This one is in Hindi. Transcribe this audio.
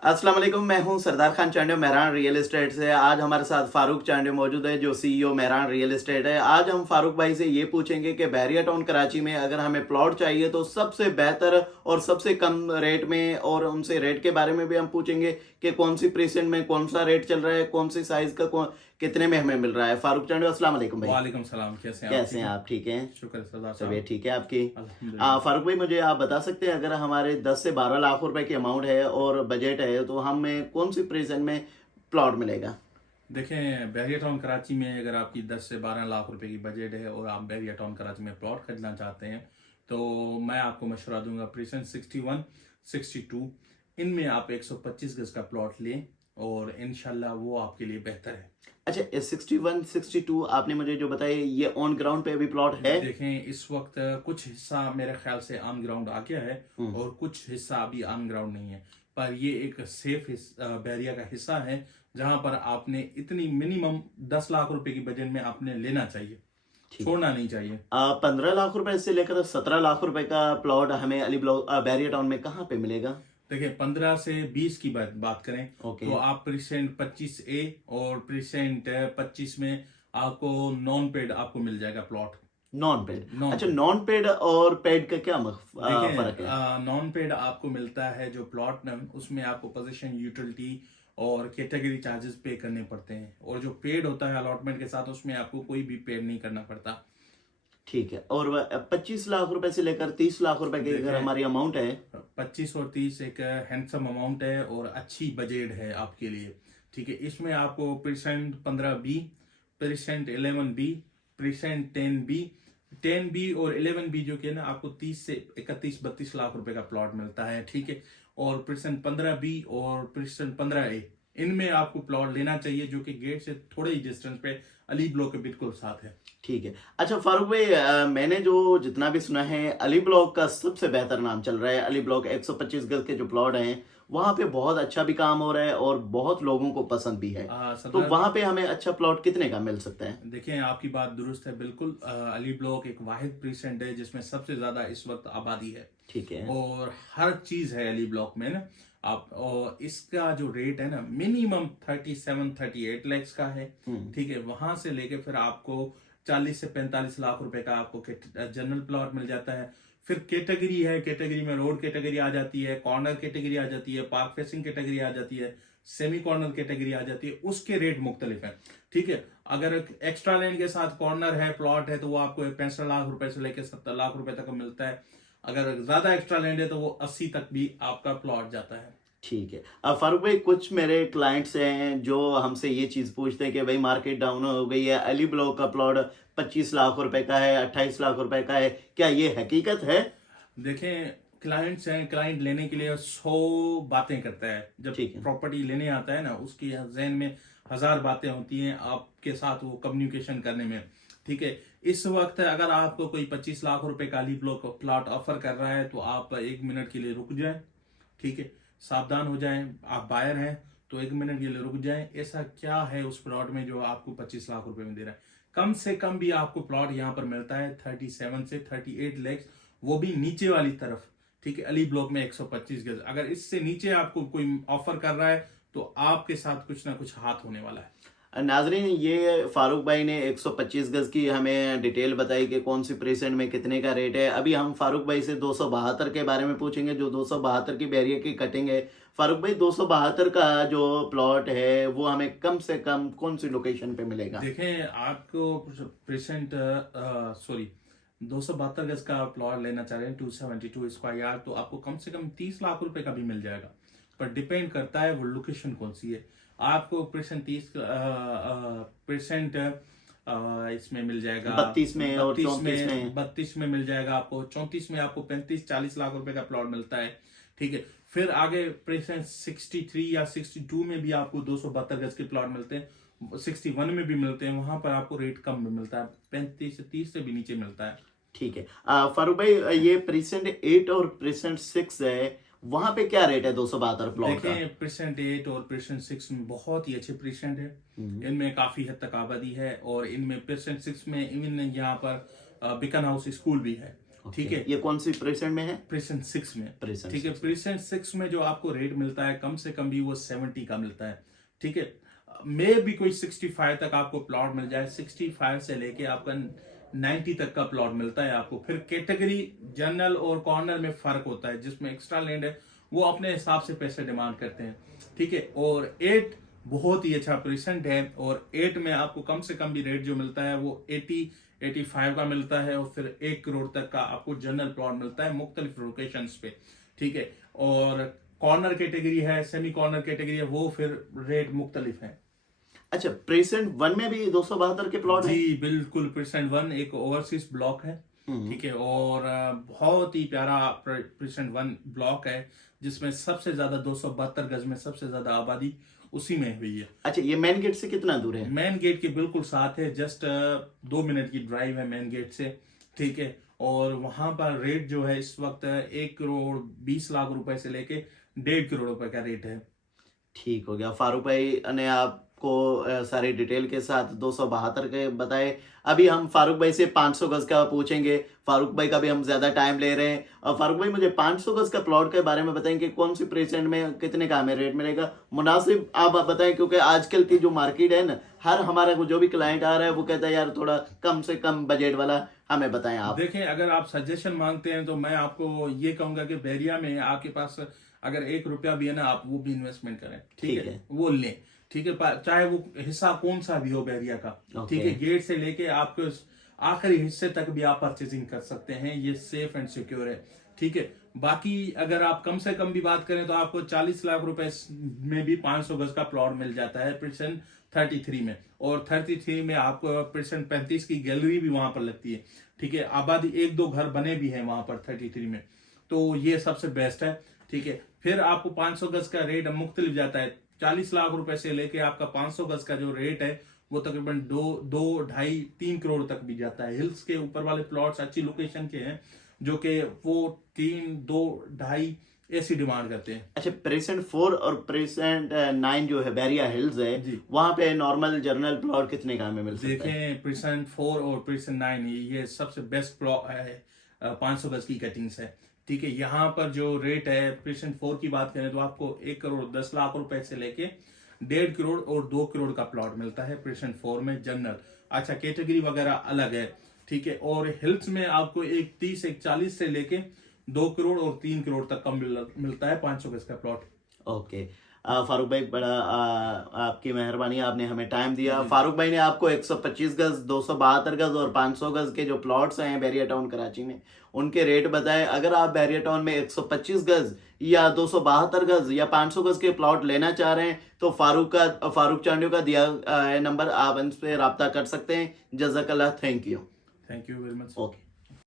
अस्सलाम वालेकुम, मैं हूं सरदार खान चांडियो मेहरान रियल एस्टेट से। आज हमारे साथ फारूक चांडियो मौजूद है जो सीईओ मेहरान रियल एस्टेट है। आज हम फारूक भाई से ये पूछेंगे कि बैरिया टाउन कराची में अगर हमें प्लॉट चाहिए तो सबसे बेहतर और सबसे कम रेट में, और उनसे रेट के बारे में भी हम पूछेंगे कि कौन सी प्रेसेंट में कौन सा रेट चल रहा है, कौन सी साइज का कितने में हमें मिल रहा है। फारूक चांडियो, अस्सलाम वालेकुम भाई। वालेकुम सलाम। कैसे हैं आप? कैसे हैं आप? ठीक हैं? शुक्र सरदार तबीयत साहब। ठीक है आपकी? अल्हम्दुलिल्लाह। फारूक भाई, मुझे आप बता सकते हैं अगर हमारे 10 से 12 लाख रुपए की अमाउंट है और बजट है तो हमें कौन सी प्रेजेंट में प्लॉट मिलेगा? देखें, बैरिया टाउन कराची में अगर आपकी 10 से 12 लाख रुपए की बजट है और आप बैरिया टाउन कराची में प्लॉट खरीदना चाहते हैं तो मैं आपको मशवरा दूंगा प्रेसेंट 61, 62 इनमें आप 125 गज का प्लॉट लें और इंशाल्लाह वो आपके लिए बेहतर है। अच्छा, 61 62 आपने मुझे जो बताया, ये ऑन ग्राउंड पे अभी प्लॉट है? देखें, इस वक्त कुछ हिस्सा मेरे ख्याल से ऑन ग्राउंड आ गया है और कुछ हिस्सा अभी ऑन ग्राउंड नहीं है, पर ये एक सेफ बैरिया का हिस्सा है जहां पर आपने इतनी मिनिमम 10 लाख रुपए की बजट में आपने लेना चाहिए, छोड़ना नहीं चाहिए। 15 लाख रुपए से लेकर 17 लाख रुपए का प्लॉट हमें अली ब्लॉक बैरिया टाउन में कहाँ पे मिलेगा? देखिए, 15 से 20 की बात करें ओके। तो आप प्रीसेंट 25A और प्रीसेंट 25 में आपको नॉन पेड आपको मिल जाएगा प्लॉट। Non paid? नॉन अच्छा, पेड नॉन पेड और पेड का क्या देखिए, फर्क है? नॉन पेड आपको मिलता है जो प्लॉट न उसमें आपको पोजीशन, यूटिलिटी और कैटेगरी चार्जेस पे करने पड़ते हैं, और जो पेड होता है अलॉटमेंट के साथ उसमें आपको कोई भी पेड नहीं करना पड़ता। ठीक है। और 25 लाख रुपए से लेकर 30 लाख रुपए की अगर देखें, हमारी अमाउंट है? 25 और 30 एक हैंडसम अमाउंट है और अच्छी बजट है आपके लिए। ठीक है, इसमें आपको percent 15B, percent 11B, percent 10B और 11B जो कि है ना आपको 30 से 31-32 लाख रुपए का प्लॉट मिलता है। ठीक है, और परसेंट 15B और परसेंट 15A इनमें आपको प्लॉट लेना चाहिए जो कि गेट से थोड़े ही डिस्टेंस पे अली ब्लॉक के बिल्कुल साथ है। ठीक है। अच्छा फारूक भाई, मैंने जो जितना भी सुना है अली ब्लॉक का सबसे बेहतर नाम चल रहा है। अली ब्लॉक 125 गज के जो प्लॉट हैं वहां पे बहुत अच्छा भी काम हो रहा है और बहुत लोगों को पसंद भी है। तो सरदार, वहां पे हमें अच्छा प्लॉट कितने का मिल सकता है? देखें, आपकी बात दुरुस्त है बिल्कुल। अली ब्लॉक एक वाहिद प्रीसेंट है जिसमें सबसे ज्यादा इस वक्त आबादी है ठीक है। और हर चीज है अली ब्लॉक में ना। आप और इसका जो रेट है ना मिनिमम 37-38 लैक्स का है। ठीक है, वहां से लेके फिर आपको 40 से 45 लाख रुपए का आपको जनरल प्लॉट मिल जाता है। फिर कैटेगरी है, कैटेगरी में रोड कैटेगरी आ जाती है, कॉर्नर कैटेगरी आ जाती है, पार्क फेसिंग कैटेगरी आ जाती है, सेमी कॉर्नर कैटेगरी आ जाती है, उसके रेट मुख्तलिफ है। ठीक है, अगर एक्स्ट्रा लैंड के साथ कॉर्नर है, प्लॉट है, तो वो आपको 65 लाख रुपए से लेकर 70 लाख रुपए तक मिलता है। अगर ज्यादा एक्स्ट्रा लैंड है तो वो 80 तक भी आपका प्लॉट जाता है। ठीक है। अब फारूक भाई, कुछ मेरे क्लाइंट्स हैं जो हमसे ये चीज़ पूछते हैं कि भाई मार्केट डाउन हो गई है, अली ब्लॉक का प्लॉट 25 लाख रुपए का है, 28 लाख रुपए का है, क्या ये हकीकत है? देखें, क्लाइंट्स हैं, क्लाइंट लेने के लिए 100 बातें करता है। जब ठीक है। प्रॉपर्टी लेने आता है ना उसकी जहन में 1000 बातें होती हैं आपके साथ वो कम्युनिकेशन करने में। ठीक है, इस वक्त अगर आपको कोई 25 लाख रुपए का अली ब्लॉक प्लॉट ऑफर कर रहा है तो आप 1 मिनट के लिए रुक जाएं। ठीक है, सावधान हो जाएं। आप बायर हैं तो 1 मिनट के लिए रुक जाएं। ऐसा क्या है उस प्लॉट में जो आपको 25 लाख रुपए में दे रहा है? कम से कम भी आपको प्लॉट यहाँ पर मिलता है 37 से 38 लैक्स, वो भी नीचे वाली तरफ। ठीक है, अली ब्लॉक में 125 गज। अगर इससे नीचे आपको कोई ऑफर कर रहा है तो आपके साथ कुछ ना कुछ हाथ होने वाला है। नाजरीन, ये फारूक भाई ने 125 गज की हमें डिटेल बताई कि कौन सी प्रेसेंट में कितने का रेट है। अभी हम फारूक भाई से 272 के बारे में पूछेंगे, जो 272 की बैरियर की कटिंग है। फारूक भाई, 272 का जो प्लॉट है वो हमें कम से कम कौन सी लोकेशन पे मिलेगा? देखें, आपको प्रेसेंट 272 गज का प्लॉट लेना चाह रहे हैं 272 स्क्वायर यार्ड, तो आपको कम से कम 30 लाख रुपए का भी मिल जाएगा, पर डिपेंड करता है वो लोकेशन कौन सी है। आपको परसेंट 30 परसेंट इसमें मिल जाएगा 32 में और 34 में। 32 में मिल जाएगा आपको, 34 में आपको 35-40 लाख रुपए का प्लॉट मिलता है। ठीक है, फिर आगे परसेंट 63 या 62 में भी आपको 272 गज के प्लॉट मिलते हैं, 61 में भी मिलते हैं, वहां पर आपको रेट कम में मिलता है, 35 से 30 से भी नीचे मिलता है। ठीक है। फारूक भाई, ये प्रेसेंट 8 और प्रेसेंट 6 है, वहां पे क्या रेट है 272 प्लॉट का? देखें, परसेंट 8 और परसेंट 6 में बहुत ही अच्छे परसेंट है। इनमें काफी हद तक आबादी है और इनमें परसेंट 6 में इवन यहाँ पर बिकन हाउस स्कूल भी है ठीक है। ये कौन सी प्रेसेंट में है? प्रेसेंट 6 में, प्रेसेंट ठीक है। प्रेसेंट 6 में जो आपको रेट मिलता है कम से कम भी वो 70 का मिलता है, ठीक है। मे भी कोई 65 तक आपको प्लॉट मिल जाए, 65 से लेके आपका 90 तक का प्लॉट मिलता है आपको। फिर कैटेगरी जनरल और कॉर्नर में फर्क होता है, जिसमें एक्स्ट्रा लैंड है वो अपने हिसाब से पैसे डिमांड करते हैं, ठीक है। और 8 बहुत ही अच्छा प्रेसेंट है, और 8 में आपको कम से कम भी रेट जो मिलता है वो 85 का मिलता है, और फिर 1 करोड़ तक का आपको जनरल प्लॉट मिलता है मुख्तलिफ लोकेशंस पे, ठीक है। और कॉर्नर कैटेगरी है, सेमी कॉर्नर कैटेगरी है, वो फिर रेट मुख्तलिफ है। अच्छा, प्रेसेंट 1 में भी 272 के प्लॉट है? जी बिल्कुल, प्रेसेंट 1 एक ओवरसीज ब्लॉक है, ठीक है। और बहुत ही प्यारा प्रेसेंट 1 ब्लॉक है, जिसमें सबसे ज्यादा 272 गज में सबसे ज्यादा आबादी उसी में हुई है। अच्छा, ये मेन गेट से कितना दूर है? मेन गेट के बिल्कुल साथ है, जस्ट 2 मिनट की ड्राइव है मेन गेट से, ठीक है। और वहां पर रेट जो है इस वक्त 1 करोड़ 20 लाख रुपए से लेके 1.5 करोड़ रुपए का रेट है। ठीक हो गया। फारूक भाई ने आपको सारी डिटेल के साथ 272 के बताए। अभी हम फारूक भाई से 500 गज का पूछेंगे। फारूक भाई का भी हम ज्यादा टाइम ले रहे हैं। और फारूक भाई मुझे 500 गज का प्लॉट के बारे में बताएंगे, कौन सी प्रेसेंट में कितने का हमें रेट मिलेगा मुनासिब, आप बताएं, क्योंकि आजकल की जो मार्केट है ना, हर हमारा जो भी क्लाइंट आ रहा है वो कहता है यार थोड़ा कम से कम बजट वाला हमें बताएं आप। देखें, अगर आप सजेशन मांगते हैं तो मैं आपको ये कहूंगा कि बैरिया में आपके पास अगर 1 रुपया भी है ना, आप वो भी इन्वेस्टमेंट करें, ठीक है, वो लें, ठीक है। चाहे वो हिस्सा कौन सा भी हो बैरिया का, ठीक है। गेट से लेके आपके आखिरी हिस्से तक भी आप परचेजिंग कर सकते हैं, ये सेफ एंड सिक्योर है, ठीक है। बाकी अगर आप कम से कम भी बात करें तो आपको 40 लाख रुपए में भी 500 गज का प्लॉट मिल जाता है प्रेसेंट 33 में। और 33 में आपको प्रेसेंट 35 की गैलरी भी वहां पर लगती है, ठीक है। आबादी 1-2 घर बने भी हैं वहां पर 33 में, तो ये सबसे बेस्ट है, ठीक है। फिर आपको 500 गज का रेट मुख्तलिफ जाता है, 40 लाख रुपए से लेके आपका 500 गज का जो रेट है वो तकरीबन 2-2.5-3 करोड़ तक भी जाता है। हिल्स के ऊपर वाले प्लॉट्स अच्छी लोकेशन के हैं जो कि वो 3-2.5 ऐसी डिमांड करते हैं। अच्छा, प्रेसेंट 4 और प्रेसेंट 9 जो है बैरिया हिल्स है, वहां पे नॉर्मल जर्नल प्लॉट कितने का हमें मिल सकता है? देखें, प्रेसेंट 4 और प्रेसेंट 9 ये सबसे बेस्ट प्लॉट है, 500 गज की कटिंग्स है, ठीक है। यहाँ पर जो रेट है प्रेसेंट 4 की बात करें तो आपको 1 करोड़ 10 लाख रुपए से लेके 1.5 करोड़ और 2 करोड़ का प्लॉट मिलता है प्रेसेंट 4 में जनरल। अच्छा, कैटेगरी वगैरह अलग है, ठीक है। और हिल्स में आपको 30-40 से लेके 2 करोड़ और 3 करोड़ तक का मिलता है 500 गज का प्लॉट। ओके, फारूक भाई बड़ा आपकी मेहरबानी, आपने हमें टाइम दिया। फारूक भाई ने आपको 125 गज, 272 गज और 500 गज के जो प्लॉट्स हैं बैरिया टाउन कराची में, उनके रेट बताए। अगर आप बैरिया टाउन में 125 गज या 272 गज या 500 गज के प्लॉट लेना चाह रहे हैं तो फारूक चांडियो का दिया नंबर आप इन पे रब्ता कर सकते हैं। जज़ाकल्लाह, thank you very much. Okay.